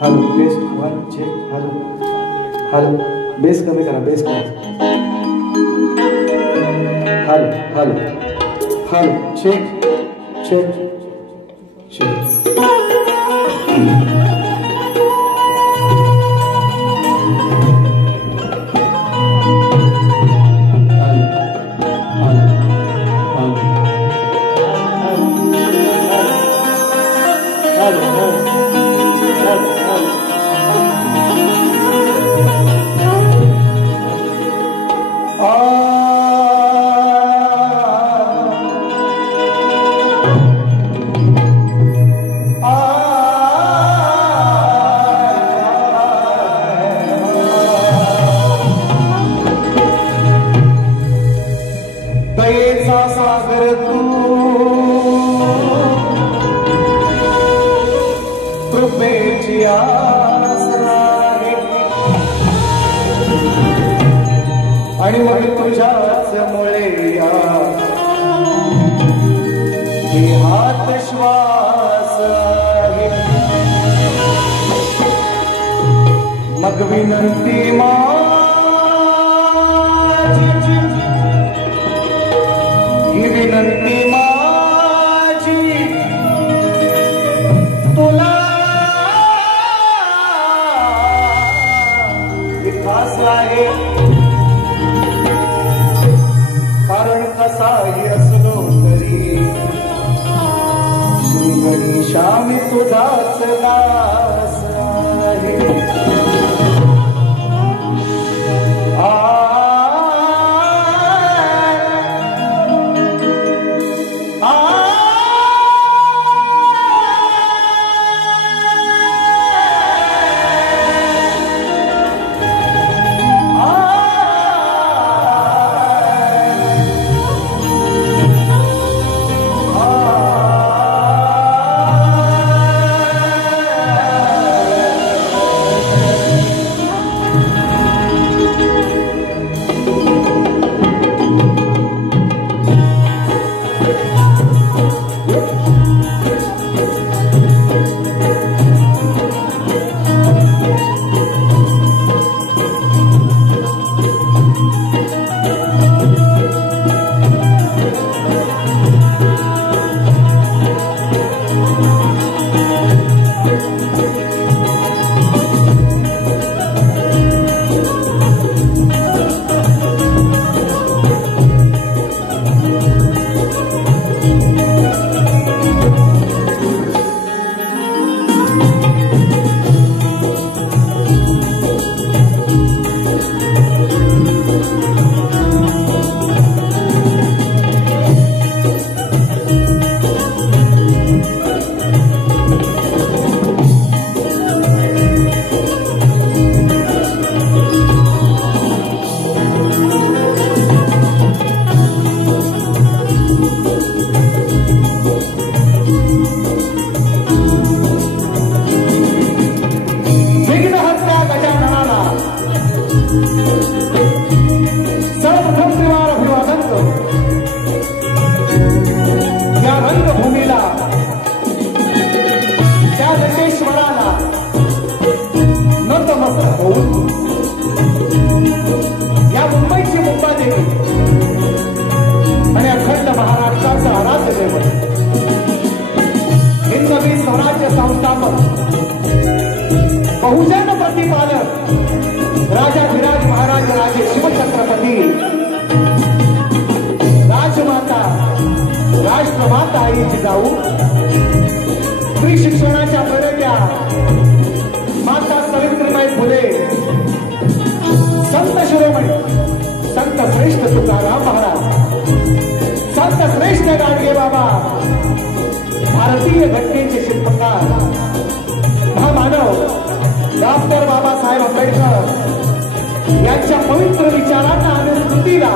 Hello best one check hello hello base कमी करा base करा hello hello hello check check check सागर तू कृपेची आस आहे आणि मग तुझ्याच मुळे या देहात श्वास आहे मग विनंती विनंती माझी तुला विकास आहे कारण कसाही असलो तरी श्री गणेशा मी तुझाच दास आहे सर्वप्रथम त्रिवार अभिवादन या रंगभूमीला त्या नटेश्वराला नतमस्तक होऊन या मुंबईची मुंबादेवी आणि अखंड महाराष्ट्राचं आराध्य दैवत हिंदवी स्वराज्य संस्थापक बहुजन प्रतिपालक राजाधिराज महाराज राजे शिवछत्रपती राजमाता राष्ट्रमाता आईची जाऊ स्त्री शिक्षणाच्या प्रणेत्या माता सावित्रीबाई फुले संत शिरोमणी संत श्रेष्ठ तुकाराम महाराज संत श्रेष्ठ गाडगे बाबा भारतीय घटनेचे शिल्पकार महामानव डॉक्टर बाबासाहेब आंबेडकर यांच्या पवित्र विचारांना आणि स्मृतीला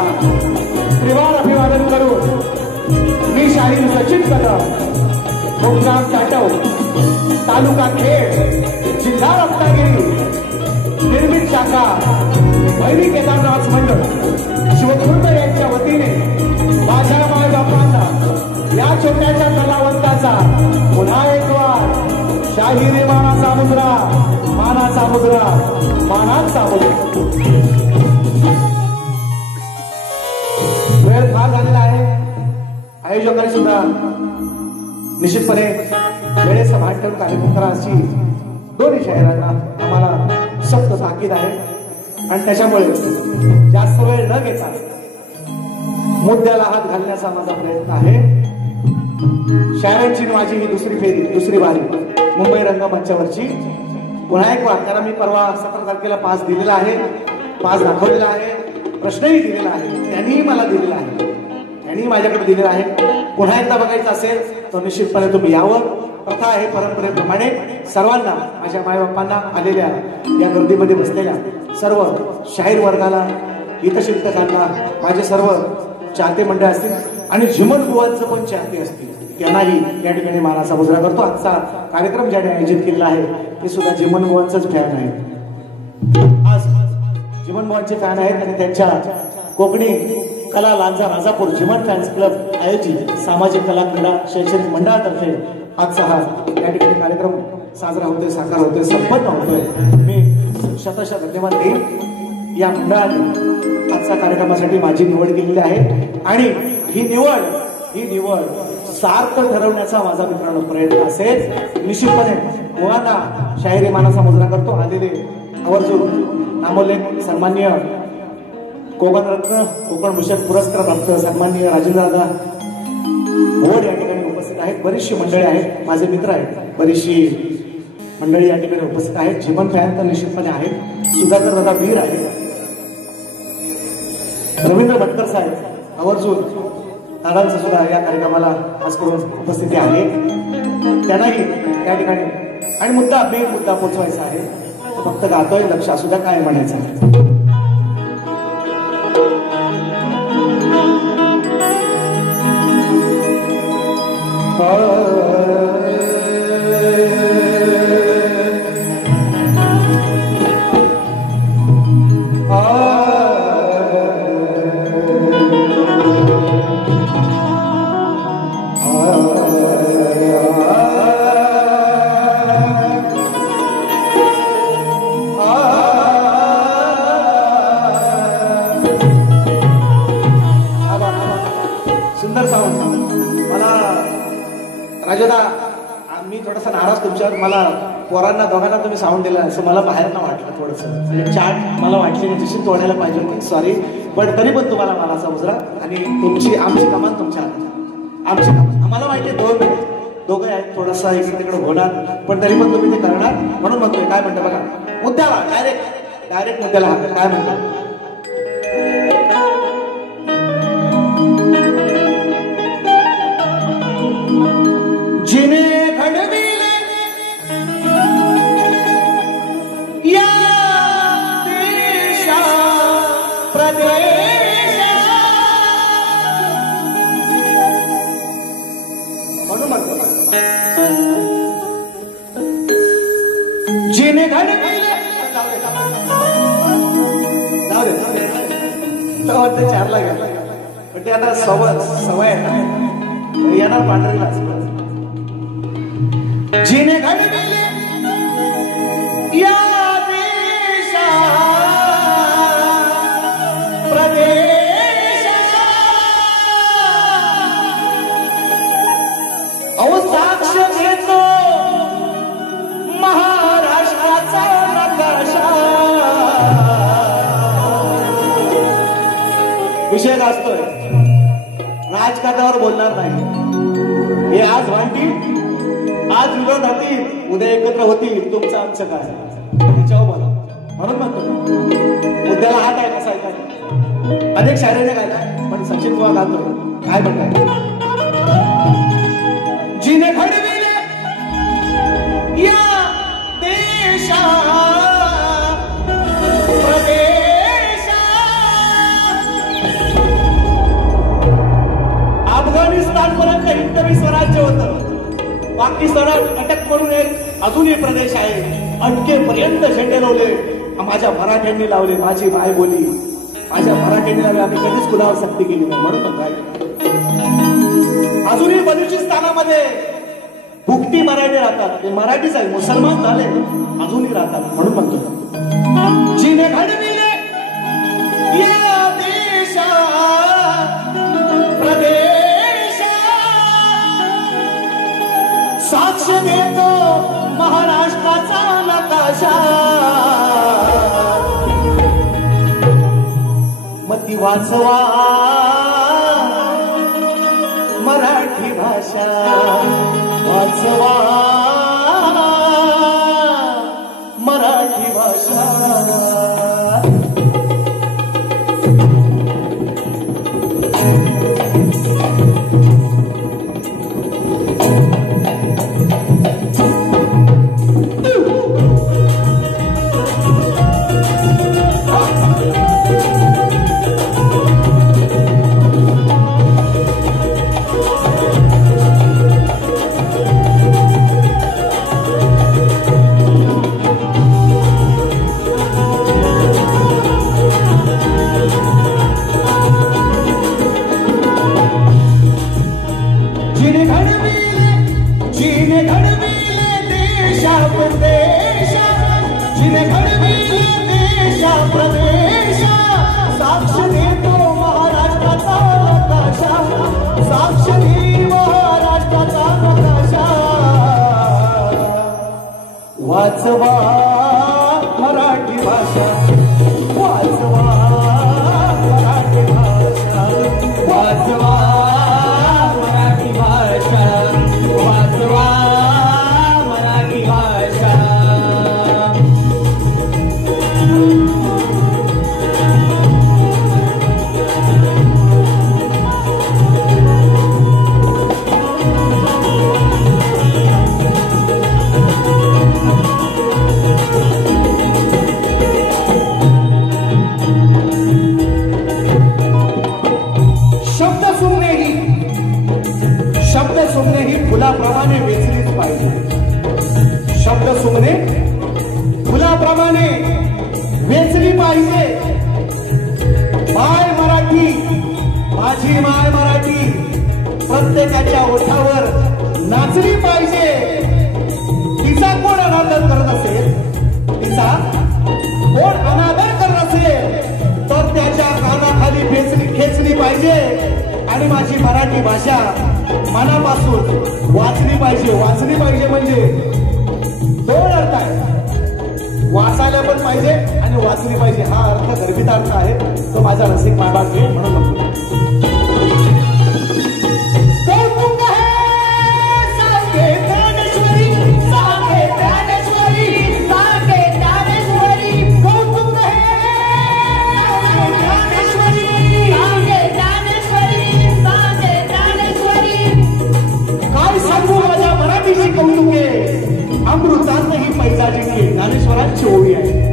त्रिवार अभिवादन करून मी शाहीर सचिन कदम मुक्काम टाटव तालुका खेड जिल्हा रत्नागिरी निर्मित शाखा भैरी केदारनाथ मंडळ शिवखुर्द यांच्या वतीने माझ्या मायबापांना या छोट्याच्या कलावंताचा पुन्हा एक वार शाहिरी मानाचा मुद्रा मानाचा मुद्रा, मानाचा मुद्रा. वेळ फार झालेला आहे. आयोजकांनी सुद्धा निश्चितपणे वेळेचा भान ठेवून कार्यक्रम करा अशी दोन्ही शहरांना आम्हाला सक्त ताकीद आहे. आणि त्याच्यामुळे जास्त वेळ न घेता मुद्द्याला हात घालण्याचा माझा प्रयत्न आहे. शाळेची माझी ही दुसरी फेरी, दुसरी बारी मुंबई रंगमंचावरची. पुन्हा एक वार, कारण मी परवा 17 तारखेला पास दिलेला आहे, पास दाखवलेला आहे, प्रश्नही दिलेला आहे, त्यांनीही मला दिलेला आहे, त्यांनी माझ्याकडे दिलेला आहे. पुन्हा एकदा बघायचं असेल तर निश्चितपणे तुम्ही यावं. प्रथा आहे परंपरेप्रमाणे सर्वांना, माझ्या मायबापांना, आलेल्या या गर्दीमध्ये बसलेल्या सर्व शाहीर वर्गाला, हितचिंतकांना, माझे सर्व चाहते मंडळ असतील आणि झिमन बुवांचं पण चाहते असतील, त्यांनाही या ठिकाणी मानाचा मुजरा करतो. आजचा कार्यक्रम ज्याने आयोजित केलेला आहे ते सुद्धा झिमन बुवांचंच फॅन आहे. आज झिमन बुवांचे फॅन आहेत आणि त्यांच्या कोकणी कला लांजा राजापूर झिमन फॅन्स क्लब आयोजित सामाजिक कला क्रीडा शैक्षणिक मंडळातर्फे आजचा हा या ठिकाणी कार्यक्रम साजरा होतोय, साकार होतोय, संपन्न होतोय. मी शतशः धन्यवाद देईन. या मंडळाने आजच्या कार्यक्रमासाठी माझी निवड केलेली आहे आणि ही निवड सार्थ ठरवण्याचा माझा मित्रांनो प्रयत्न असेल. निश्चितपणे मुलांना शाहिरी मानाचा मुजरा करतो. आलेले आवर्जून नामोल्लेख सन्माननीय कोकण रत्न, कोकण भूषण पुरस्कार प्राप्त सन्माननीय राजेंद्रदादा भोड या ठिकाणी उपस्थित आहेत. बरीचशी मंडळी आहेत, माझे मित्र आहेत, बरीचशी मंडळी या ठिकाणी उपस्थित आहेत. झिमन फॅन तर निश्चितपणे आहेत. सुधाकर दादा वीर आहेत. रवींद्र भटकर साहेब आवर्जून दादांचं सुद्धा या कार्यक्रमाला खास करून उपस्थिती आहे. त्यांनाही या ठिकाणी आणि मेन मुद्दा पोचवायचा आहे. फक्त गातोय, लक्ष असू द्या काय म्हणायचं आहे. मी थोडासा नाराज तुमच्यावर, मला पोरांना दोघांना तुम्ही साऊंड दिला असं मला बाहेर ना वाटलं. थोडंसं चाट मला वाटली जशी तोडायला पाहिजे होती, सॉरी. पण तरी पण तुम्हाला मानाचा मुजरा आणि तुमची आमची कमान तुमच्या आमची कमान. आम्हाला माहिती आहे दोघं आहेत, थोडासा इकडे तिकडे होणार, पण तरी पण तुम्ही ते करणार. म्हणून म्हणतोय काय म्हणतो बघा, मुद्द्याला डायरेक्ट मुद्द्याला काय म्हणतात. जिने घडविले या देशा प्रदेशा, जिने घडविले ते 4 ला गेला, पण ते आता सवय आहे येणार पांढरीला. जिने घडविले या देशा प्रदेशा, अहो साक्ष घेतो महाराष्ट्राचा नकाशा. विषय गाजतोय, राजकारणावर बोलणार नाही. हे आज भांडी, आज विरोध होतील, उद्या एकत्र होतील, तुमचं आमचं काय त्याच्यावर बोला. म्हणून म्हणतो मुद्द्याला हात आहे कसा आहे. अनेक शायरांनी गायला, पण सचिन बुवा गातोय काय म्हणताय. जिने घडविले या देशा प्रदेशा, अफगाणिस्तान पर्यंत हिंदवी स्वराज्य होतं. पाकिस्तानात अटक करून एक अजूनही प्रदेश आहे, अटकेपर्यंत झेंडे लावले माझ्या मराठ्यांनी लावले. माझी माय बोली माझ्या मराठ्यांनी लावले. आम्ही कधीच कुणावर सक्ती केली नाही. म्हणून काय अजूनही बलुचिस्तानामध्ये भुकटी मराठी राहतात, ते मराठीच आहे, मुसलमान झाले अजूनही राहतात. म्हणून म्हणतो जिने घडविले या देशा प्रदेशा, साक्ष देतो महाराष्ट्राचा नकाशा. मती वाचवा मराठी भाषा, वाचवा मराठी भाषा. वाचवा मराठी भाषा, वाचवा मराठी भाषा, वाचवा मराठी भाषा, वाचवा मराठी भाषा. शब्द सुमने ही फुलाप्रमाणे वेचलीच पाहिजे. शब्द सुमने फुलाप्रमाणे वेचली पाहिजे. माय मराठी, माझी माय मराठी प्रत्येकाच्या ओठावर नाचली पाहिजे. तिचा कोण अनादर करत असेल, तिचा कोण अनादर करत असेल तर त्याच्या कानाखाली खेचली पाहिजे. आणि माझी मराठी भाषा मनापासून वाचली पाहिजे. वाचली पाहिजे म्हणजे दोन अर्थ आहे, वाचायला पण पाहिजे आणि वाचली पाहिजे. हा अर्थ गर्भित अर्थ आहे, तो माझा रसिक मायबाप घे म्हणून म्हणतो. अमृतात ही पैजाजी की ज्ञानेश्वरांची ओवी आहे.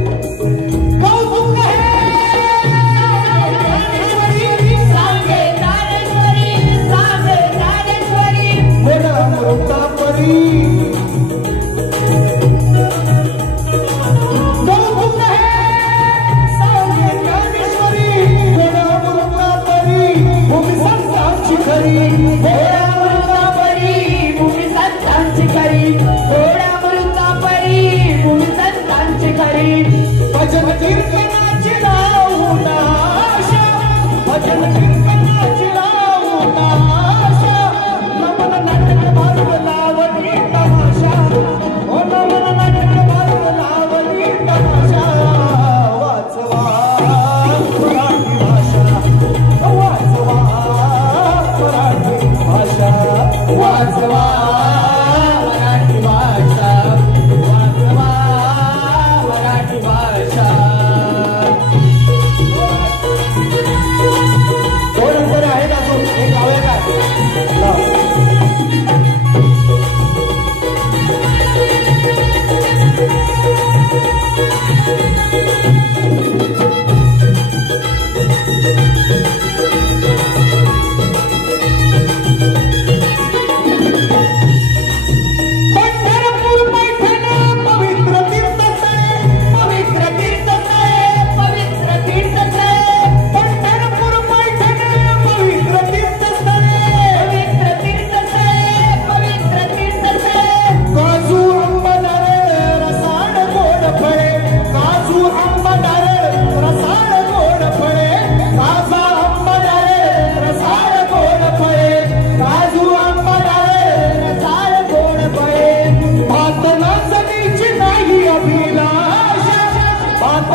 भजन कीर्तनाची लावून आशा, भजन कीर्तनाची लावून आशा, नमन नाटक मारून लावली तमाशा, ओ नमन नाटक मारून लावली तमाशा. वाचवा मराठी भाषा, वाचवा मराठी भाषा, वाचवा मराठी भाषा, वाचवा मराठी भाषा. दोन अंतर आहेत अजून, एक गावे काय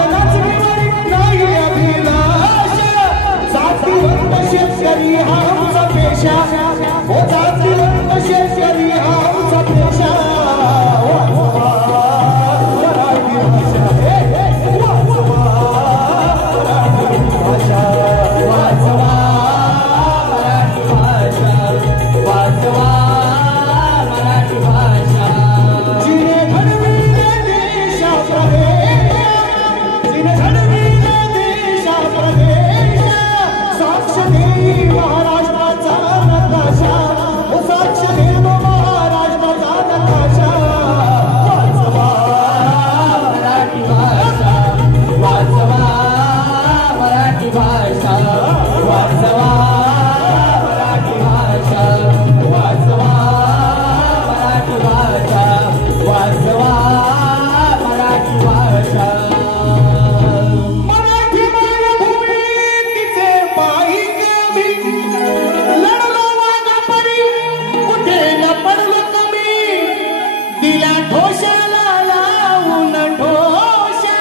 मनाच निवडी नाही अभिलाष जातीवंत शेतकरी हा आमचा पेशा ओ जातीवंत शेतकरी हा आमचा पेशा वाचवा मराठी भाषा वाचवा मराठी भाषा वाचवा मराठी भाषा वाचवा मराठी भाषा जिने घडविले देशाप्रदेश जिने घडविले देशाप्रदेश साक्ष देई महाराष्ट्राचा नकाशा ओ साक्ष देतो महाराष्ट्राचा नकाशा वाचवा मराठी भाषा वाचवा मराठी भाषा वाचवा मराठी भाषा वाचवा मराठी भाषा वाचवा मराठी भाषा मराठी मायभूमी तिचे पायी कमी लढलो वाघापरी कुठे न पडलो कमी दिला ठोशाला लावून ठोशा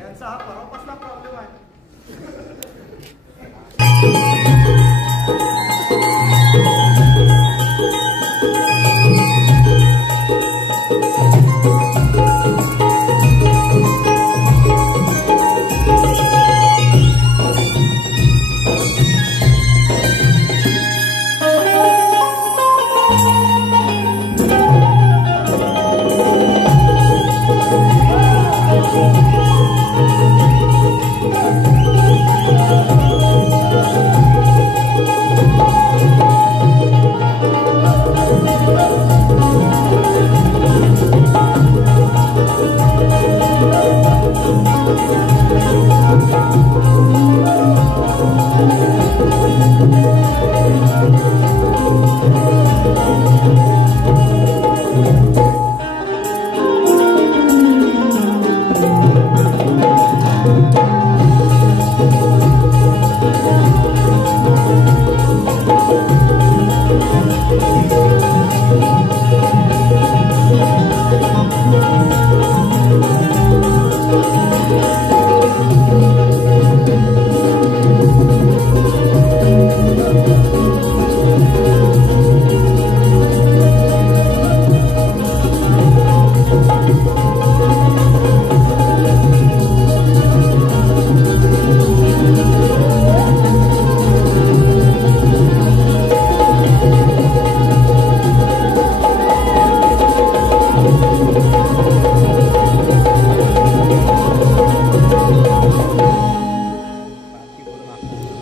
यांचा हा परवापासून प्रॉब्लेम आहे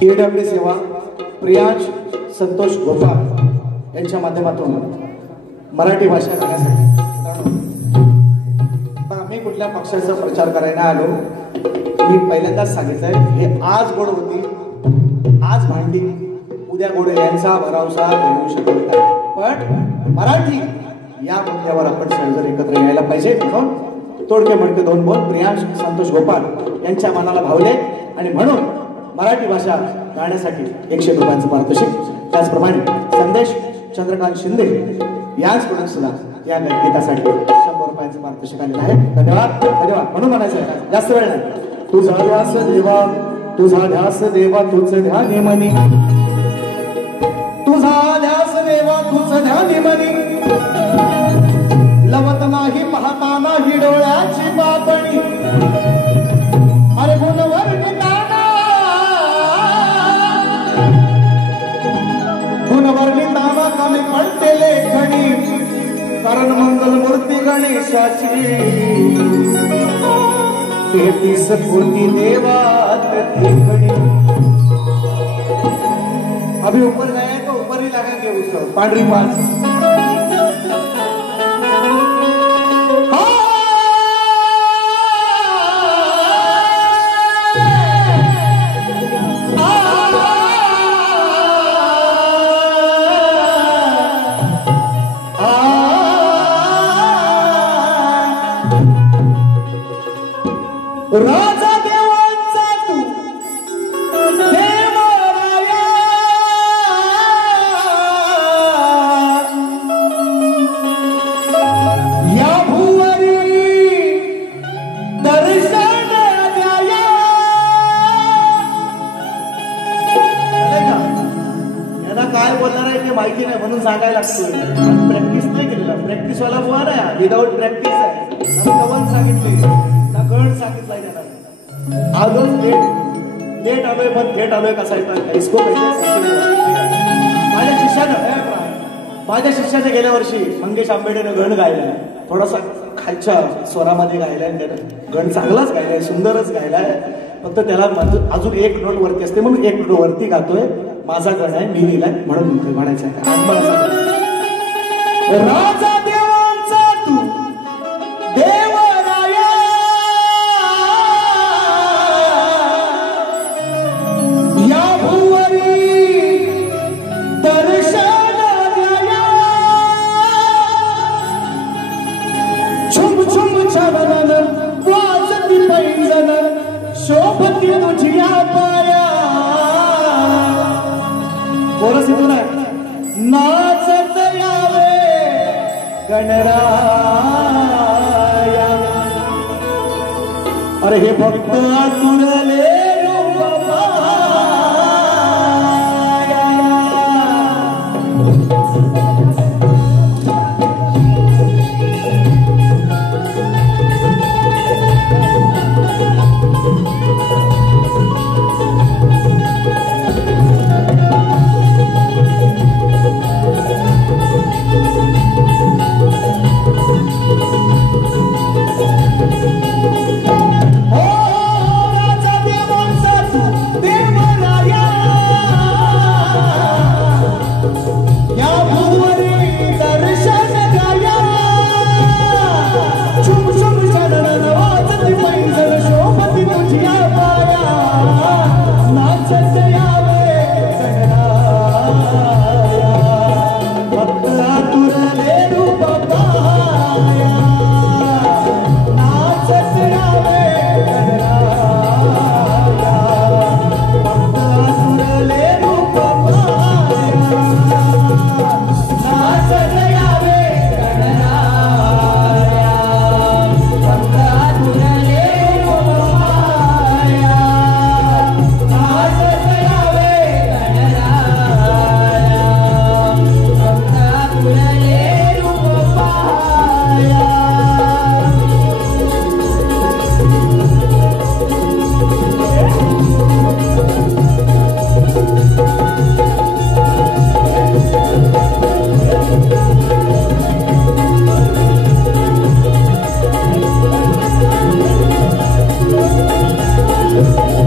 ईडब्ल्यू सेवा प्रियांश संतोष गोपाळ यांच्या माध्यमातून मराठी भाषा करण्यासाठी आम्ही कुठल्या पक्षाचा प्रचार करायला आलो मी पहिल्यांदाच सांगितलंय हे आज गोड होती आज भांडी उद्या गोड यांचा भरावसा घेऊ शकत नाही पण मराठी या मुद्द्यावर आपण सर्वजण एकत्र यायला पाहिजे म्हणून तोडके म्हणते दोन बोल प्रियांश संतोष गोपाळ यांच्या मनाला भावले आणि म्हणून मराठी भाषा गाण्यासाठी 100 रुपयांचं पारितोषिक त्याचप्रमाणे संदेश चंद्रकांत शिंदे याचकडून सुद्धा या गीतासाठी 100 रुपयांचं पारितोषिक आलेलं आहे धन्यवाद धन्यवाद म्हणून म्हणायचं आहे जास्त वेळ नाही तुझा ध्यास देवा तुझा ध्यास देवा तुझं ध्यानी मनी तुझा ध्यास देवा तुझं ध्यानी मनी लवत नाही पाहता नाही डोळ्याची बापणी अरे गुणवर गुणवर्णी नावा कमी पडते लेखणी कारण मंगल मूर्ती गणेशाची 33 कोटी देवात देखणी अभी ऊपर गए तो ऊपर ही लगाएंगे उसको पांडरी पास राजा देवांचा तू देवराया म्हणून सांगायला लागतोय. प्रॅक्टिस नाही केलेला. प्रॅक्टिस वाला बुवा नाही, विदाऊट प्रॅक्टिस आहे. कवन सांगितले ना, कळ सांगितलंय त्याला. आलोच लेट आलोय पण थेट आलोय कसा येतात इसको माझ्या शिष्याने गेल्या वर्षी मंगेश आंबेडेनं गण गायलाय. थोडासा खालच्या स्वरामध्ये गायलाय. गण चांगलाच गायलाय, सुंदरच गायलाय. फक्त त्याला अजून एक नोट वरती असते म्हणून एक नोट वरती गातोय. माझा गण आहे, मी लिहिलाय म्हणून म्हणायचं आहे. राजा देवांचा तू देवराया, या भुवरी दर्शन द्याया. छुम छुम छावनन वाजती पैंजन, शोभती तुझिया पाया. कोरस इथून आहे. नाचत यावे गणराया. अरे हे भक्त आतुरले रूप पाया. Yeah.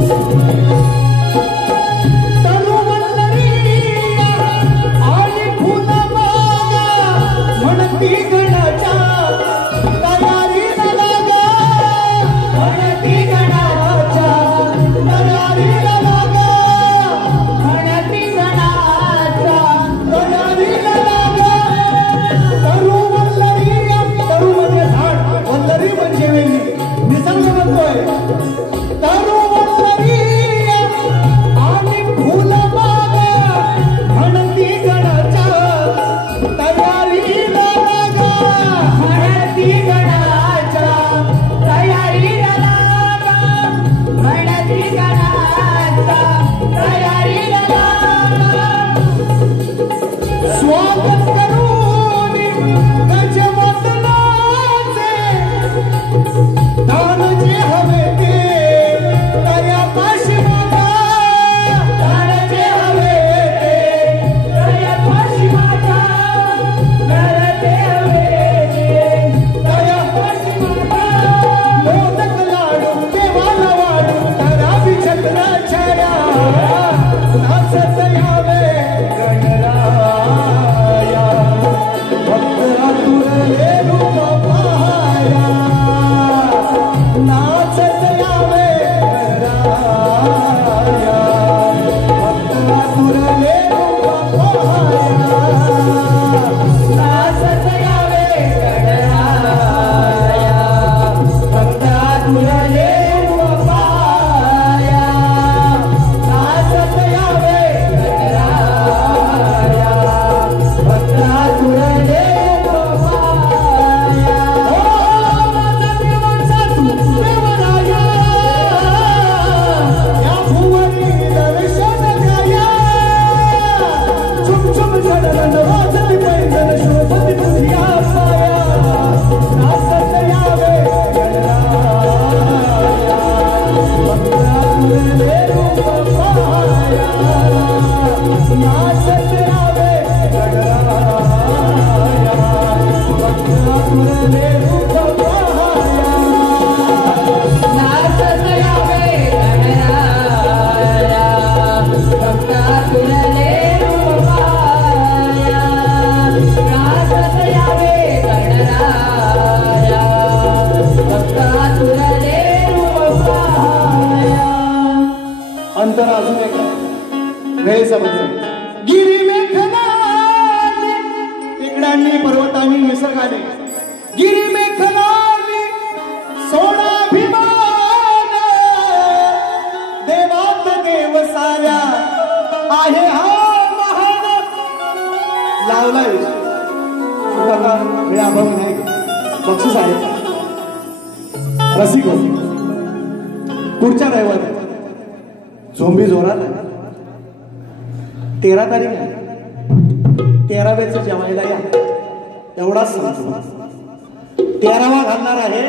डोंगरांनी पर्वतांनी निसर्गाने गिरी मेखलानी सोडाभिमान देवात देव साऱ्या आहे हा महान लावलाय वेळ अभाव नाही बक्षीस आहे रसिक पुढच्या रविवारी झोंबी जोरात आहे 13 तारीख आहे 13वेचं जेवायला या एवढाच सांगतो 13वा घालणार आहे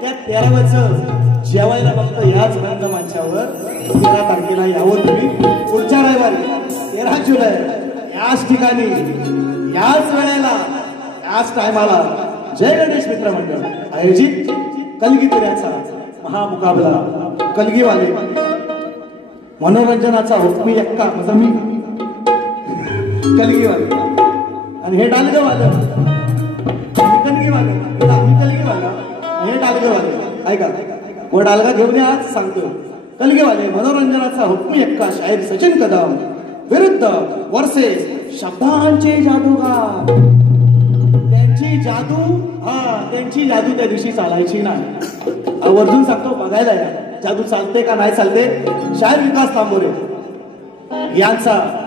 त्या 13वेचं जेवायला फक्त याच रंगमंचावर 13 तारखेला यावं तुम्ही पुढच्या रविवारी 13 जुलै याच ठिकाणी याच वेळेला याच टायमाला जय गणेश मित्र मंडळ आयोजित कलगीतिऱ्याचा महामुकाबला कलगीवाले मनोरंजनाचा हुकमी एक्का म्हणजे मी कलगीवाले आणि हे डालगवाले कलगीवाले आम्ही कलगीवाला हे डालगवाले ऐका व डालगा घेऊन आज सांगतो कलगीवाले मनोरंजनाचा हुकमी एक्का शाहीर सचिन कदम विरुद्ध वर्सेस शब्दांचे जादूगार त्यांची जादू त्या दिवशी चालायची नाही आवर्जून सांगतो बघायला या जादू चालते का नाही चालते शाहीर विकास तांबोरे यांचा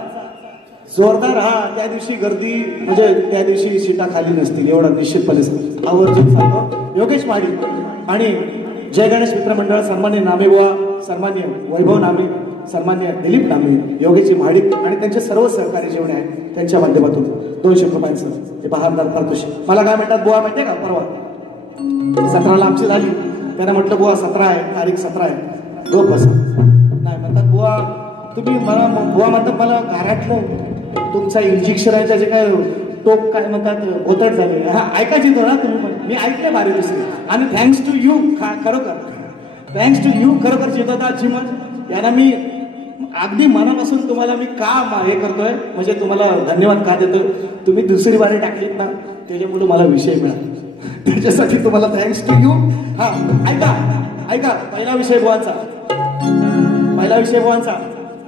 जोरदार त्या दिवशी गर्दी म्हणजे त्या दिवशी सीटा खाली नसतील एवढा निश्चितपणे आवर्जून सांगतो योगेश माडी आणि जय गणेश मित्र मंडळ सन्मान्य नामेबुवा सन्मान्य वैभव नामे सन्मान्य दिलीप नामे योगेची म्हाडिक आणि त्यांचे सर्व सहकारी जेवणे आहेत त्यांच्या माध्यमातून 200 रुपयांचं ते बहारदार पारितोषिक मला काय म्हणतात बुवा माहितीये का परवा 17ला आमची झाली त्यांना म्हटलं बुवा 17 आहे तारीख 17 आहे लोक बसा नाही म्हणतात बुवा तुम्ही मला बुवा म्हणतात मला घरातलं तुमचा इंजेक्शनच्या जे काय टोक काय म्हणतात बोतट झाले ऐकायची तो ना तुम्ही पण मी ऐकले भारी दुसरी आणि thanks to you thanks to you खरोखर चितोदा चिमन यांना मी अगदी मनापासून तुम्हाला मी का हे करतोय म्हणजे तुम्हाला धन्यवाद का देतोय तुम्ही दुसरी बारी टाकलीत ना त्याच्यामुळे मला विषय मिळाला त्याच्यासाठी तुम्हाला थँक्स टू यू ऐका पहिला विषय बुवांचा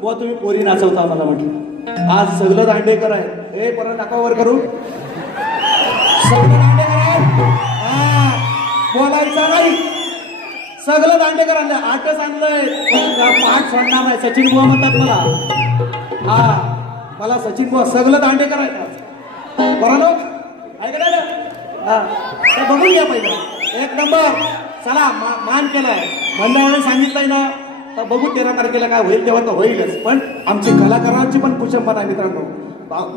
बुवा तुम्ही पोरी नाचवता मला म्हटलं आज सगळं दांडेकर आहे हे परत टाकावर करू सगळं दांडेकर आहे बोलायचं नाही सगळं दांडेकर आणलंय 8च आणलंय 5 सोडणार नाही सचिन बुवा म्हणतात मला सचिन बुवा सगळं दांडेकर आहे बरं ऐकलं बघून घ्या पहिलं 1 नंबर चला मान केलाय मंडळाने सांगितलंय ना तर बघू 13 तारखेला काय होईल तेव्हा तर होईलच पण आमची कलाकारांची पण कुशंबना मित्रांनो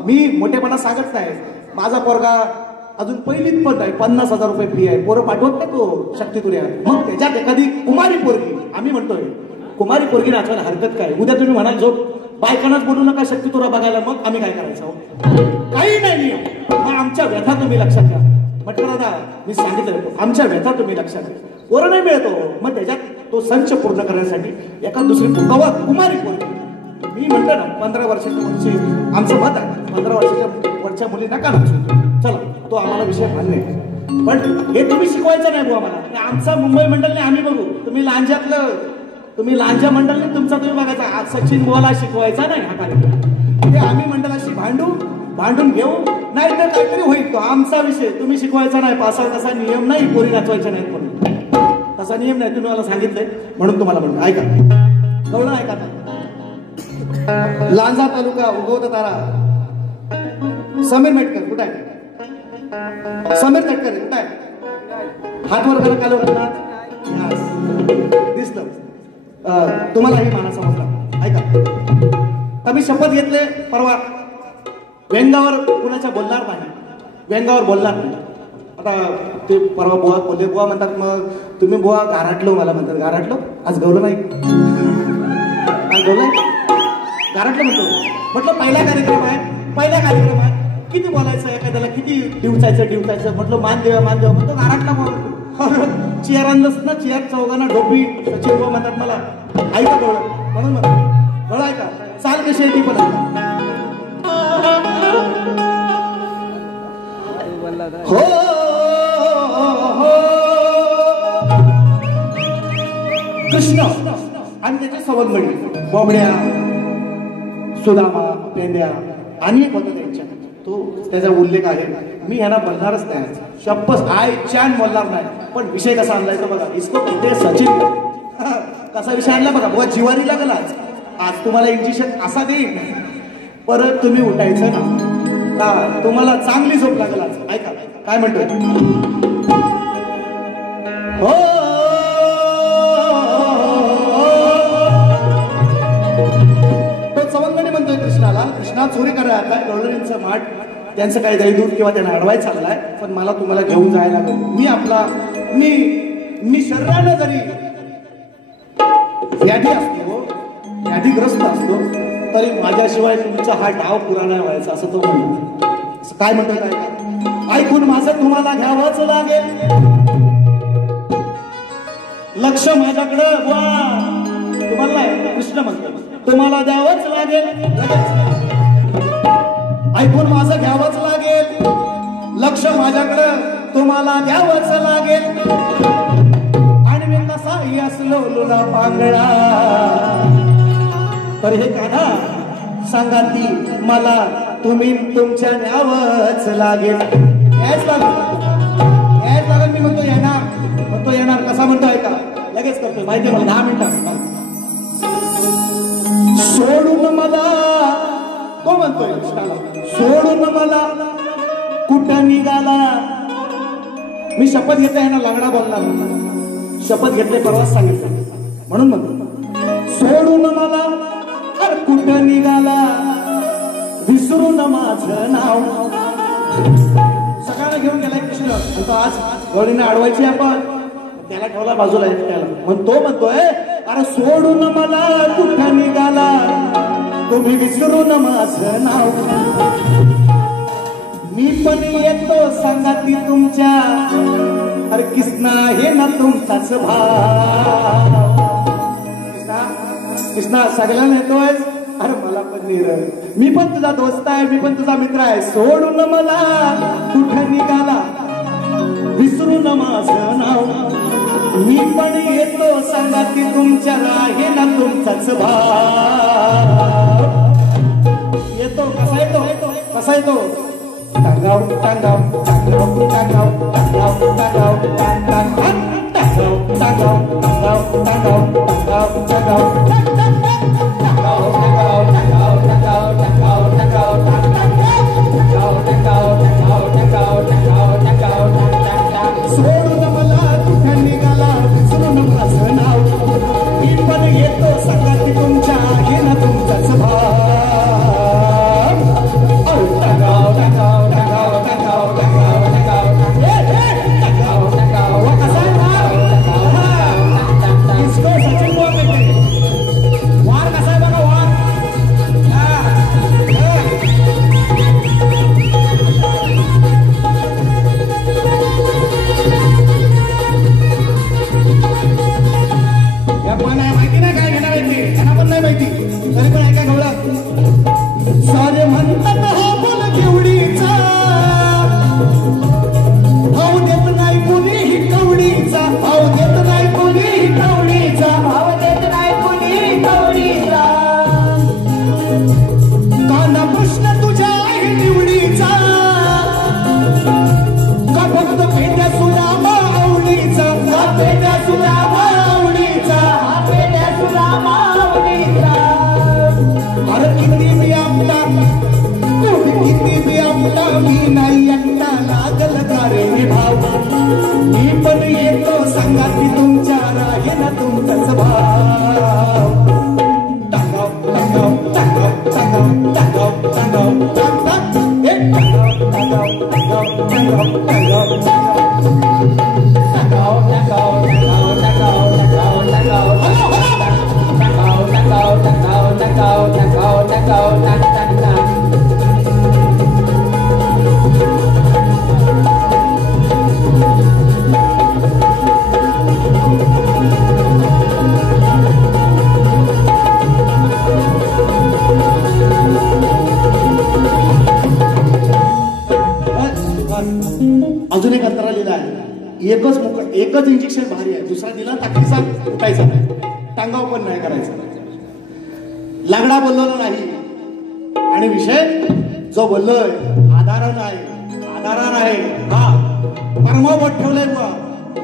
मी मोठेपणा सांगत नाही माझा पोरगा अजून पहिलीत पण आहे 50,000 रुपये फी आहे पोरं पाठवत नाही तो शक्तीतुऱ्या मग त्याच्यात एखादी कुमारी पोरगी आम्ही म्हणतोय कुमारी पोरगी नाचवायला हरकत काय उद्या तुम्ही म्हणाल जो बायकांनाच बोलू नका शक्तीतुरा बघायला मग आम्ही काय करायचं काही नाही मग आमच्या व्यथा तुम्ही लक्षात घ्या म्हटलं दादा मी सांगितलं आमच्या व्यथा तुम्ही लक्षात घ्या पोरं नाही मिळतो मग त्याच्यात तो संच पूर्ण करण्यासाठी एका दुसरी कुमारी पोरगी मी म्हटलं ना 15 वर्षाच्या मुलीची आमचं मत आहे 15 वर्षाच्या वरच्या मुली नका नाचू चला तो आम्हाला विषय मान्य आहे पण हे तुम्ही शिकवायचं नाही बुवा मला आमचा मुंबई मंडळने आम्ही बघू तुम्ही लांजा मंडळने तुमचा तुम्ही बघायचा सचिन बुवाला शिकवायचा नाही हा कार्यक्रम ते आम्ही मंडळाशी भांडून घेऊ नाही तर काहीतरी होईल तो आमचा विषय तुम्ही शिकवायचा नाही पासा तसा नियम नाही पोरी नाचवायच्या नाहीत म्हणून तसा नियम नाही तुम्ही मला सांगितलंय म्हणून तुम्हाला म्हणतो ऐका कळलं ऐका लांजा तालुका उगवत तारा समीर मेटकर कुठे आहे समीर मेटकर कुठे आहे हातवर करा काल दिसलं तुम्हाला ही माना समजला ऐका आम्ही शपथ घेतले परवा व्यंगावर कुणाच्या बोलणार नाही आता ते परवा बुवा बोलले बुवा म्हणतात मग तुम्ही बुवा गारटलो मला म्हणतात गारटलो आज गवलं नाही गारटलं म्हटलं पहिला कार्यक्रम आहे किती बोलायचं एखाद्याला किती डिवचायचं म्हटलं मान देवा म्हणतो गारटला चेअर आणलंच ना चेअर चौघांना डोपी सचिन बुवा म्हणतात मला ऐका गवळ म्हणून गवळ ऐका चाल कशी आहे ती पण हो कृष्ण आणि त्याच्या सवंगडी बोबड्या सुदामा पेंड्या अनेक होत्या त्यांच्या तो त्याचा उल्लेख आहे मी ह्यांना बोलणारच नाही. शप्पस आय चान बोलणार नाही. पण विषय कसा आणलाय तो बघा. इसको किती सचिन कसा विषय आणला बघा. बघा जिवारी लागल आज तुम्हाला इंजेक्शन असा देईन परत तुम्ही उठायचं ना. तुम्हाला चांगली झोप लागल आज. ऐका काय म्हणतोय. हो तो चवंगडी म्हणतोय कृष्णाला. कृष्णा चोरी करा आता गवळणींचं माठ त्यांचं काही दैदूत किंवा त्यांना अडवाय चाललाय. पण मला तुम्हाला घेऊन जायला लागेल. मी आपला मी शरीरानं जरी व्याधी असतो व्याधीग्रस्त असतो तरी माझ्याशिवाय तुमचा हा डाव पुरा नाही व्हायचा असं तो म्हणतो. काय म्हणतो काय ऐकून माझं तुम्हाला घ्यावंच लागेल. लक्ष माझ्याकडं तुम्हाला नाही कृष्ण म्हणतो तुम्हाला द्यावंच लागेल. ऐकून माझं घ्यावंच लागेल. लक्ष माझ्याकडं तुम्हाला द्यावंच लागेल. आणि मी कसाही असलो लुला पांगळा तर हे काना सांगा ती मला तुम्ही तुमच्या न्यावंच लागेल. याच लागेल मी म्हणतो येणार कसा म्हणतो ऐका लगेच करतोय माहिती मला 10 मिनिटात. सोडून मला तो म्हणतोय कृष्णाला सोडून मला कुठं निघाला. मी शपथ घेतला यांना लंगडा बोलणार. शपथ घेतले परवाच सांगितलं म्हणून म्हणतो सोडून मला कुठं निघाला. विसरून माझं नाव. सगळ्यांना घेऊन गेलाय कृष्ण. आज गवळीने अडवायची आपण त्याला ठेवला बाजूला त्याला म्हणतोय अरे सोडून मला कुठं निघाला. तुम्ही विसरून माझं नाव. मी पण येतो सांगा ती तुमच्या अरे कृष्णा हे ना तुमचाच भाव. कृष्णा सगळ्यांना येतोय. अरे मला पण नीरज मी पण तुझा दोस्त आहे. मी पण तुझा मित्र आहे. सोडून मला कुठं निघाला. विसरून माझं नाव. मी पण येतो सांगा की तुमच्या आहे ना तुमचाच भाव. येतो कसा येतो टांगाव टांगाव टांगाव टांगाव टांगाव टांगाव टांगाव टांगाव टांगाव टांगाव टांगाव सोडून मला कुठं निघाला. विसरून माझं नाव. मी पण येतो सांगा की तुमच्या आहे ना तुमचाच भाव. टांगाव टांगाव टांगाव टांगाव टांगाव टांगाव टांगाव कसा इसको सचिन बोलते वार कसा आहे बघा वार. माहिती नाही काय घेणार आहे त्यांना पण नाही माहिती तरी पण ऐका गवळा. सारे म्हणतात हा बोल केवडीचा भाव देत नाही कोणीही कवडीचा. भाव देत नाही कोणीही कवडीचा. भाव देत नाही कोणीही कवडीचा. काना प्रश्न तुझ्या आहे निवडीचा का फक्त पेट्या सुद्धा आवडीचा. का पेट्या सुद्धा आवडीचा. पेट्या सुद्धा आवडीचा. अरे किती मी आपला किती मी आपला मी नाही एकटा लागल का रे भाव. मी पण येतो सांगा की तुमच्या आहे ना तुमचाच भाव. टांगाव टांगाव टांगाव टांगाव टांगाव टांगाव टांगाव टांगाव टांगाव टांगाव अजून एक अंतरा लिहिला आहे. एकच इंजेक्शन भारी आहे. दुसरा दिला ताकदीचा उठायचा नाही. टांगाव पण नाही करायचा. लागडा बोललो नाही. आणि विषय जो बोललोय आधार नाही. नारायण आहे हा परमावत ठेवलंय बुवा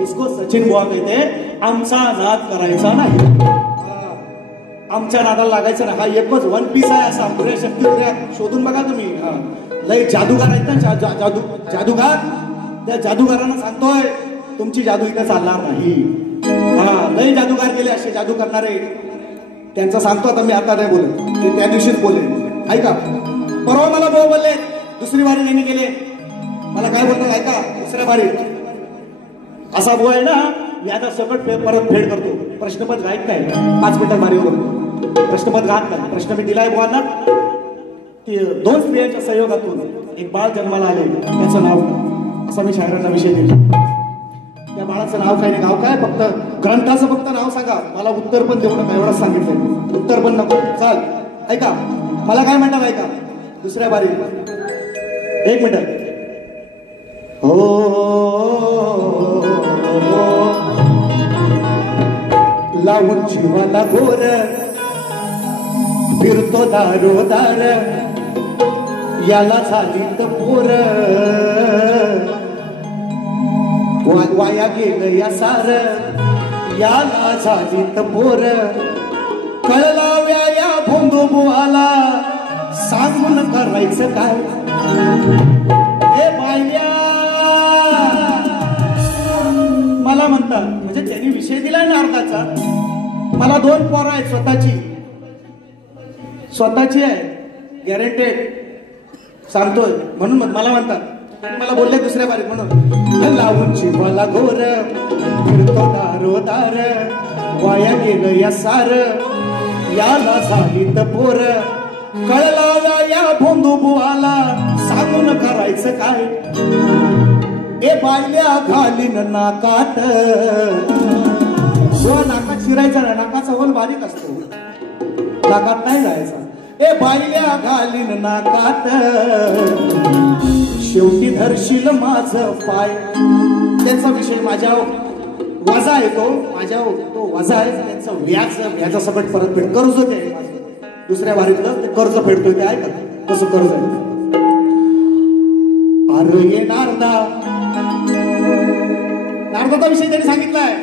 इसको सचिन बुवा कहते आमचा नाद करायचा नाही आमच्या नादाला लागायचं ना हा एकच वन पीस आहे असा पुऱ्या शक्ती पुऱ्या शोधून बघा तुम्ही लय जादूगार आहेत ना जादूगार त्या जादूगारांना सांगतोय तुमची जादू इथे चालणार नाही हा लय जादूगार गेले असे जादू करणारे त्यांचा सांगतो आता मी आता नाही बोलत ते त्या दिवशीच बोले ऐका परवा मला भाऊ बोलले दुसरी बारी त्यांनी गेले मला काय बोलतात ऐका दुसऱ्या बारीत असा भाऊ आहे ना मी आता सकट परत फेड करतो प्रश्नपद गायत नाही 5 मिनिटात बारी करतो प्रश्नपद गात नाही प्रश्न मी दिलाय बुवांना की 2 स्त्रियांच्या संयोगातून एक बाळ जन्माला आले त्याचं नाव असा मी शायरांना विषय दिला त्या बाळाचं नाव काय नाही गाव काय फक्त ग्रंथाचं फक्त नाव सांगा मला उत्तर पण देऊ नका एवढंच सांगितलंय उत्तर पण नको चाल ऐका मला काय म्हणतात ऐका दुसऱ्या बारी 1 मिनिट हो लावून जीवाला गोर फिरतो दारोदार याला झाली तर पोर वाया गेलं या सार याला झाली तर पोर कळलाव्या या भोंदू बुवाला सांगून करायचं काय हे बायल्या मला म्हणतात म्हणजे त्यांनी विषय दिलाय ना अर्धाचा मला 2 पोरं आहेत स्वतःची आहे गॅरंटेड सांगतोय म्हणून मला म्हणतात मला बोलले दुसऱ्या बारीत म्हणून लावून जीवाला गोर फिरतो दारोदार वाया गेलं या सार याला झाली तर पोर कळला या भोंदू बुवाला सांगून करायचं काय ए बायल्या घालीन नाकात नाकात शिरायचा ना नाकाचा होल बारीक असतो नाकात नाही जायचा ए बायल्या घालीन नाकात शेवटी धरशील माझं पाय त्यांचा विषय माझ्या वजा येतो माझ्या तो वजा आहे त्यांचं व्याजा सकट परतफेड कर्ज ते दुसऱ्या बारीतलं ते कर्ज फेडतोय ते ऐका कसं कर्ज आहे अरे ये नारदाचा विषय त्यांनी सांगितलाय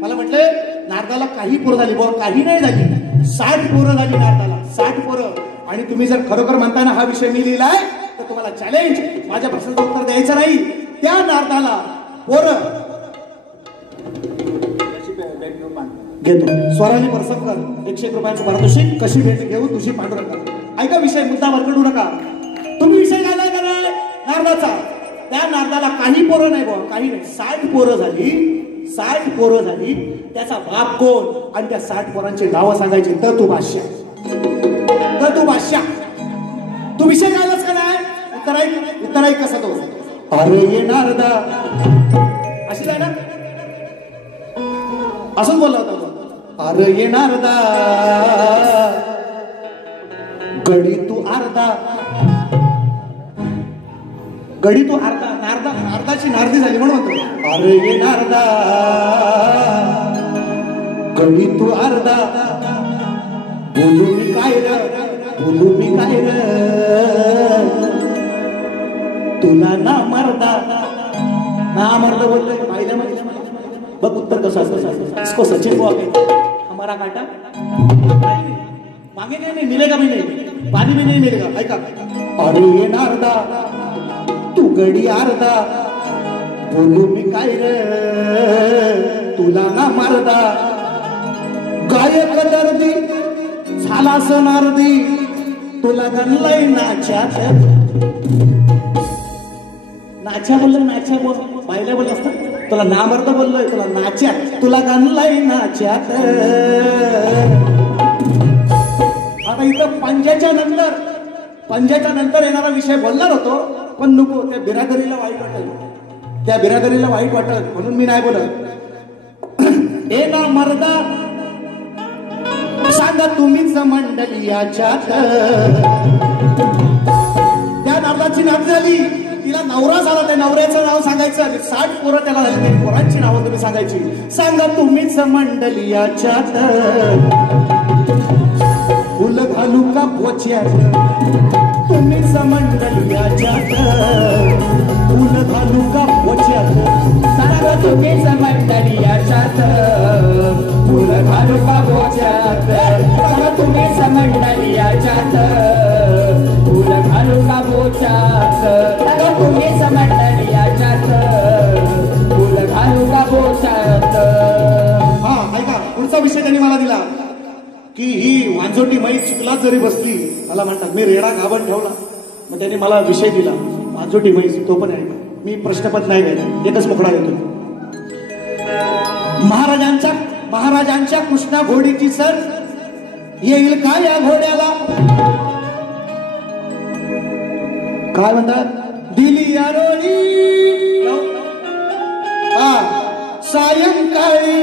मला म्हटले नारदाला काही पोरं झाली बुवा काही नाही झाली 60 पोरं झाली नारदाला 60 पोरं आणि तुम्ही जर खरोखर म्हणताय ना हा विषय मी लिहिलाय तर तुम्हाला चॅलेंज माझ्या प्रश्नाचं उत्तर द्यायचं नाही त्या नारदाला पोरं घेतो स्वराली परसकर 101 रुपयांचं पारितोषिक कशी भेट घेऊ तुझी पांडुरंगा ऐका विषय मुद्दा वरकडू नका तुम्ही विषय घालाय का नाही नारदाचा त्या नारदाला काही पोरं नाही बुवा काही नाही 60 पोरं झाली 60 पोरं झाली त्याचा बाप कोण आणि त्या 60 पोरांची नावं सांगायची तर तू बादशाह तू विषय घालाच का नाही उत्तर ऐक कसा तो अरे ये नारदा अशी आहे ना असंच बोलला होता अरे ये नारदा गडी तू अर्धा नारदाची नारदी झाली म्हणून म्हणतो अरे ये नारदा गडी तू अर्धा बोलू मी काय र तुला ना मरदा बोलतोय पाहिलं बघ उत्तर कसं असतं इसको सचिन बुआ कहते हमारा काटा मांगे नहीं मिलेगा भी नहीं पानी भी नहीं मिलेगा ऐका अरे ये नारदा तू गडी अर्धा बोलू मी काय रे तुला ना मारदा गायक दर्दी झाला नारदी तुला गणलंय नाच्या बोललं नाच्या बोल पाहिलं बोल असतं तुला नामर्द बोललोय तुला नाच्या तुला गणलंय नाच्यात आता इथं पंजाच्या नंतर येणारा विषय बोलणार होतो पण नको त्या बिरादरीला वाईट वाटत म्हणून मी नाही बोलत ए ना मर्दा सांगा तुम्हीच मंडळी याच्यात त्या नारदाची नात झाली तिला नवरा झाला त्या नवऱ्याचं नाव सांगायचं 60 पोरं त्याला झाली त्या पोरांची नावं तुम्ही सांगायची सांगा तुम्हीच मंडळी याच्यात फुल घालू का पोच्यात तुम्ही समंडल याच्यात फुल घालू का पोच्यात सारा तुम्ही समंडल याच्यात फुल घालू का पोच्यात सारा तुम्ही समंडल याच्यात फुल घालू का पोच्यात सारा तुम्ही समंडल याच्यात फुल घालू का पोच्यात. हा ऐका पुढचा विषय त्यांनी मला दिला की ही वांजोटी माई चिखलात जरी बसली मला म्हणतात मी रेडा गाभण ठेवला मग त्यांनी मला विषय दिला वांजोटी म्हैस तो पण आहे मी प्रश्नपत्र नाही घ्यायला एकच मोकळा येतो. महाराजांच्या कृष्णा घोडीची सर येईल का या घोड्याला काय म्हणतात दिली या रोळी सायंकाळी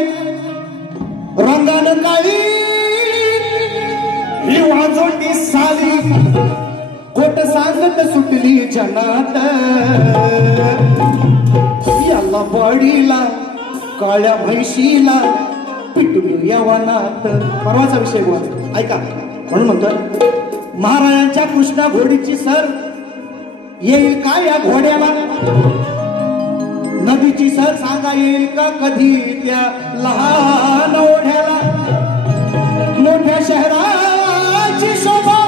रंगानं काळी ही वाजोटी साली खोट सांगत सुटली जनात याला बडीला काळ्या म्हैशीला पिटून यवनात. परवाचा विषय बोला ऐका म्हणून म्हणतोय महाराजांच्या कृष्णा घोडीची सर येईल का या घोड्याला नदीची सर सांगा येईल का कधी त्या लहान ओढ्याला मोठ्या शहराची शोभा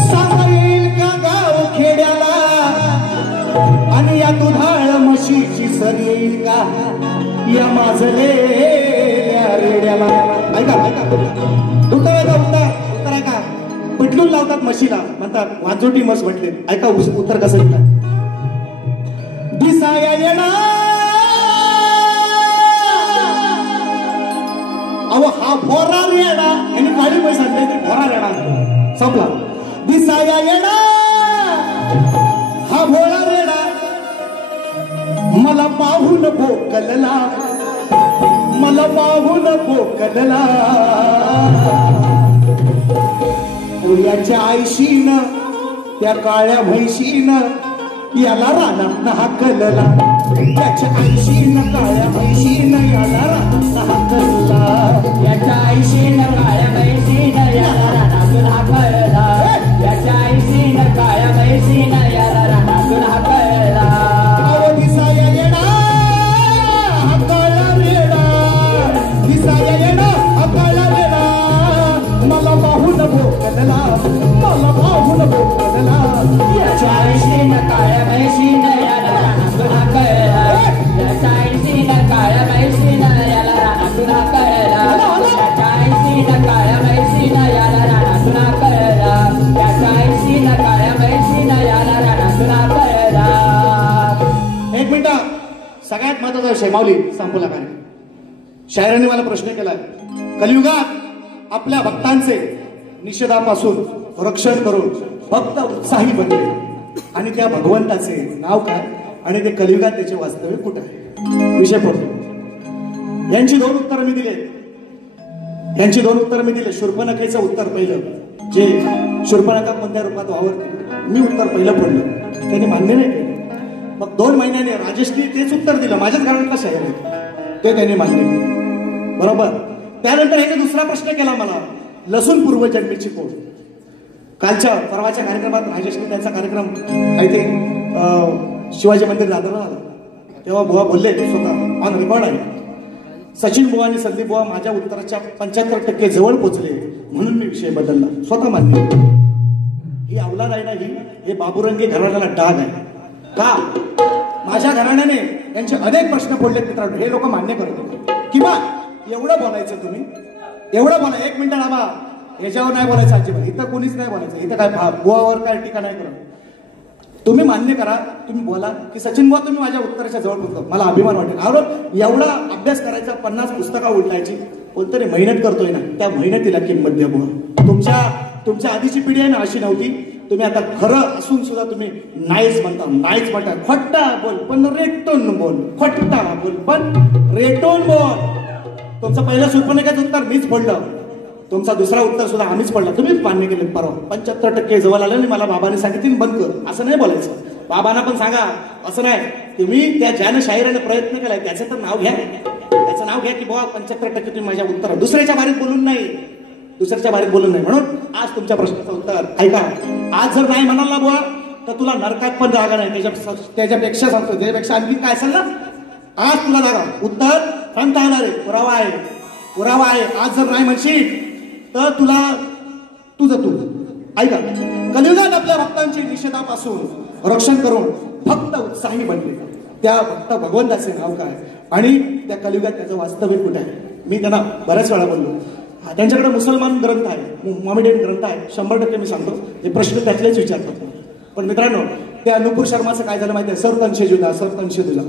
सांगा येईल का गाव खेड्याला आणि या दुधाळ म्हशीची सर येईल का या माजलेल्या रेड्याला. ऐका ऐका उत्तर ऐका उत्तर ऐका पिटलून लावतात म्हशीला म्हणतात वाजोटी म्हस म्हटले. ऐका उत्तर कसं येतात दिसाया येणार अहो हा फोरा रेडा यांनी काळी म्हैस आणली ती फोरा रेडा संपला. दिसाया येणार हा भोळा रेडा मला पाहून भोकलला मला पाहून भोकलला याच्या आईशीनं त्या काळ्या म्हैशीनं याला रानात हाकलला त्याच्या आईशीनं काळ्या म्हैशीनं याला रानात हाकलला याच्या आईशीनं काळ्या म्हैशीनं याला रानातून हाकलला याच्या आईशीनं काळ्या म्हैशीनं याला रानातून हाकलला. दिसाया येणा हा काळा रेडा दिसाया येणा हा काळा रेडा मला पाहून भोकलला मला पाहून भोकलला याच्या आईशीनं काळ्या म्हैशीनं याला रानातून हाकलला याच्या आईशीनं काळ्या म्हैशीनं याला रानातून हाकलला याच्या आईशीनं काळ्या म्हैशीनं याला रानातून हाकलला याच्या आईशीनं काळ्या म्हैशीनं याला रानातून हाकलला. एक मिनिट सगळ्यात महत्वाचा विषय माऊली संपला काय शायरांनी मला प्रश्न केलाय कलियुगात आपल्या भक्तांचे निषेधापासून रक्षण करून भक्त उत्साही बनले आणि त्या भगवंताचे नाव काय आणि ते कलियुगात त्याचे वास्तव्य कुठे आहे विषय पडतो. यांची दोन उत्तर मी दिले शूर्पणखेचं उत्तर पहिलं जे शूर्पणखा कोणत्या रूपात वावरते मी उत्तर पहिलं पडलं त्यांनी मान्य नाही केलं. मग 2 महिन्याने राजेशनी तेच उत्तर दिलं माझ्याच घरातला शायर आहे ते त्यांनी मान्य केलं बरोबर. त्यानंतर एक दुसरा प्रश्न केला मला लसूण पूर्वजन्मीची कोण कालच्या परवाच्या कार्यक्रमात राजेशने त्यांचा कार्यक्रम काही ते शिवाजी मंदिर दादरला आला तेव्हा बुवा बोलले स्वतः ऑन रेकॉर्ड आहे सचिन बुवा आणि संदीप बुवा माझ्या उत्तराच्या 75% जवळ पोहोचले म्हणून मी विषय बदलला स्वतः मान्य. ही अवलाद आहे ना हे बाबुरंगी घराण्याला डाग आहे का माझ्या घराण्याने यांचे अनेक प्रश्न फोडले मित्रांनो हे लोक मान्य करत होते किंवा एवढं बोलायचं तुम्ही एवढं बोला 1 मिनिट आबा याच्यावर नाही बोलायचं अजिबात इथं कोणीच नाही बोलायचं इथं काय बुवावर काय टीका नाही करत तुम्ही मान्य करा तुम्ही बोला की सचिन बुवा तुम्ही माझ्या उत्तराच्या जवळ पोहोचतो मला अभिमान वाटेल अरे एवढा अभ्यास करायचा 50 पुस्तकं उलटायची कोणतरी मेहनत करतोय ना त्या मेहनतीला किंमत द्या बुवा. तुमच्या आधीची पिढी आहे ना अशी नव्हती तुम्ही आता खरं असून सुद्धा तुम्ही नाहीच म्हणता खोट्टा बोल पण रेटून बोल खोट्टा बोल पण रेटून बोल. तुमचं पहिलं शूर्पणखेचं उत्तर मीच पडलं तुमचा दुसरा उत्तर सुद्धा आम्हीच पडला तुम्हीच मान्य केले परवा 75% जवळ आलं आणि मला बाबाने सांगितलं बंद कर असं नाही बोलायचं बाबांना पण सांगा असं नाही तुम्ही त्या ज्यानं शाहिराने प्रयत्न केलाय त्याचं तर नाव घ्या त्याचं नाव घ्या की बाबा 75% तुम्ही माझ्या उत्तर दुसऱ्याच्या बारीत बोलून नाही दुसऱ्याच्या बाहेर बोलून नाही. म्हणून आज तुमच्या प्रश्नाचं उत्तर ऐका. आज जर नाही म्हणाल ना बुवा तर तुला नरकात पण जागा नाही. त्याच्यापेक्षा सांगतो, त्याच्यापेक्षा आणखी काय असेल ना, आज तुला जागा. उत्तर सांगता येणार आहे, पुरावा आहे, पुरावा आहे. आज जर नाही म्हणशील तर तुला तुझं तू ऐका. कलियुगात आपल्या भक्तांची निषेधापासून रक्षण करून भक्त उत्साही बनले. त्या भक्त भगवंताचे नाव काय आणि त्या कलियुगात त्याचं वास्तव्य कुठे आहे? मी त्यांना बऱ्याच वेळा बोललो. त्यांच्याकडे मुसलमान ग्रंथ आहे, मोमेडियन ग्रंथ आहे, 100% मी सांगतो हे प्रश्न त्यातलेच विचारतात. पण मित्रांनो, त्या नुपूर शर्माचं काय झालं माहिती आहे? सर्वतंशे जुदा, सर्वतंशे जुदा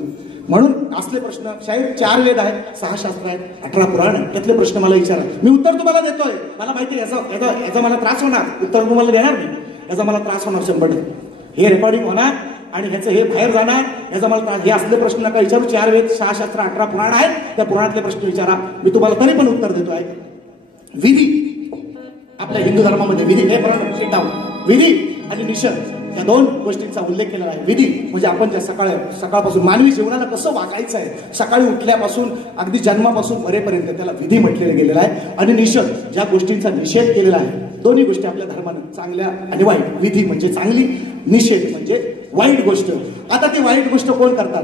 म्हणून असले प्रश्न. शाहीर 4 वेद आहेत, 6 शास्त्र आहेत, 18 पुराण आहेत, त्यातले प्रश्न मला विचारा. मी उत्तर तुम्हाला देतोय. मला माहिती आहे याचा मला त्रास होणार, उत्तर तुम्हाला देणार नाही. याचा मला त्रास होणार 100%. हे रेकॉर्डिंग होणार आणि ह्याचं हे बाहेर जाणार, याचा मला त्रास. हे असले प्रश्न नका विचारू. 4 वेद, 6 शास्त्र, 18 पुराण आहेत, त्या पुराणातले प्रश्न विचारा. मी तुम्हाला तरी पण उत्तर देतोय. विधी, आपल्या हिंदू धर्मामध्ये विधी, हे विधी आणि निषेध या 2 गोष्टींचा उल्लेख केलेला आहे. विधी म्हणजे आपण ज्या सकाळपासून मानवी जीवनाला कसं वागायचं आहे, सकाळी उठल्यापासून अगदी जन्मापासून मरेपर्यंत, त्याला विधी म्हटलेलं गेलेलं आहे. आणि निषेध, ज्या गोष्टींचा निषेध केलेला आहे. दोन्ही गोष्टी आपल्या धर्मानं, चांगल्या आणि वाईट. विधी म्हणजे चांगली, निषेध म्हणजे वाईट गोष्ट. आता ती वाईट गोष्ट कोण करतात?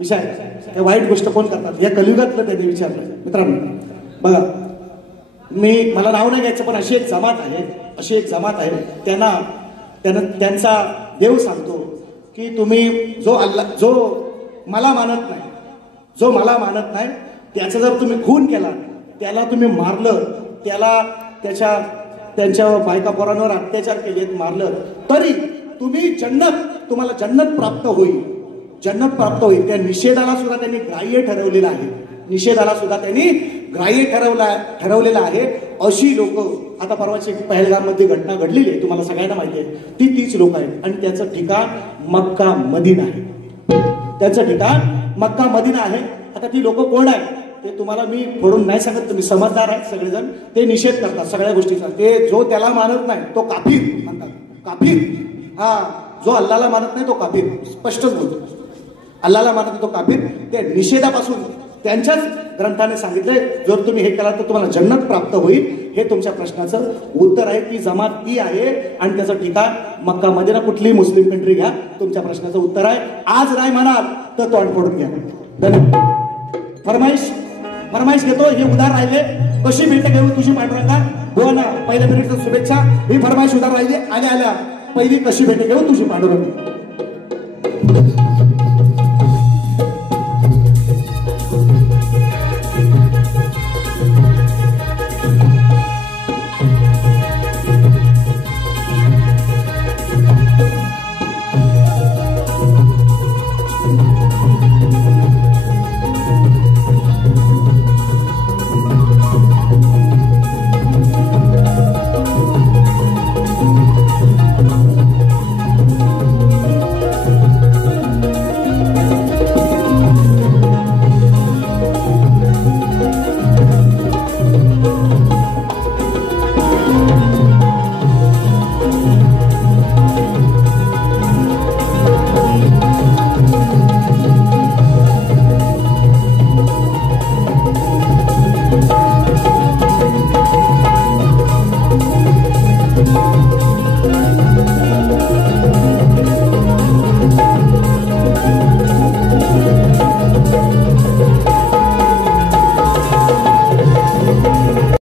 विचार, त्या वाईट गोष्ट कोण करतात या कलियुगातलं त्यांनी विचारलं. मित्रांनो बघा, मला नाव नाही घ्यायचं, पण अशी एक जमात आहे, त्यांचा देव सांगतो की तुम्ही जो मला मानत नाही त्याचा जर तुम्ही खून केला, त्याला तुम्ही मारलं, त्याला त्यांच्या बायका पोरांवर अत्याचार केले, मारलं, तरी तुम्हाला जन्नत प्राप्त होईल. त्या निषेधाला सुद्धा त्यांनी ग्राह्य ठरवलेलं आहे. अशी लोक, आता परवाची पहलगाममध्ये घटना घडलेली आहे, तुम्हाला सगळ्यांना माहिती आहे. तीच लोक आहेत आणि त्याचं ठिकाण मक्का मदिना आहे. आता ती लोक कोण आहे ते तुम्हाला मी फोडून नाही सांगत, तुम्ही समजदार आहेत सगळेजण. ते निषेध करतात सगळ्या गोष्टीचा. ते जो त्याला मानत नाही तो काफिर म्हणतात. काफिर, हा, जो अल्लाला मानत नाही तो काफिर. स्पष्टच बोलतो, अल्लाला मानत नाही तो काफिर. ते निषेधापासून त्यांच्याच ग्रंथाने सांगितलंय, जर तुम्ही हे केला तर तुम्हाला जन्नत प्राप्त होईल. हे तुमच्या प्रश्नाचं उत्तर आहे. ती जमात ती आहे आणि त्याचं ठिकाण मक्का मदिना. कुठलीही मुस्लिम कंट्री घ्या, तुमच्या प्रश्नाचं उत्तर आहे. आज नाही म्हणाल तर तोंड फोडून घ्या. फरमाईश घेतो. हे उदार राहिले, कशी भेट घेऊ तुझी पांडुरंगा? हो ना, पहिल्या मिनिटच्या शुभेच्छा. ही फरमाईश उदार राहिली, आल्या पहिली कशी भेट घेऊ तुझी पांडुरंगा.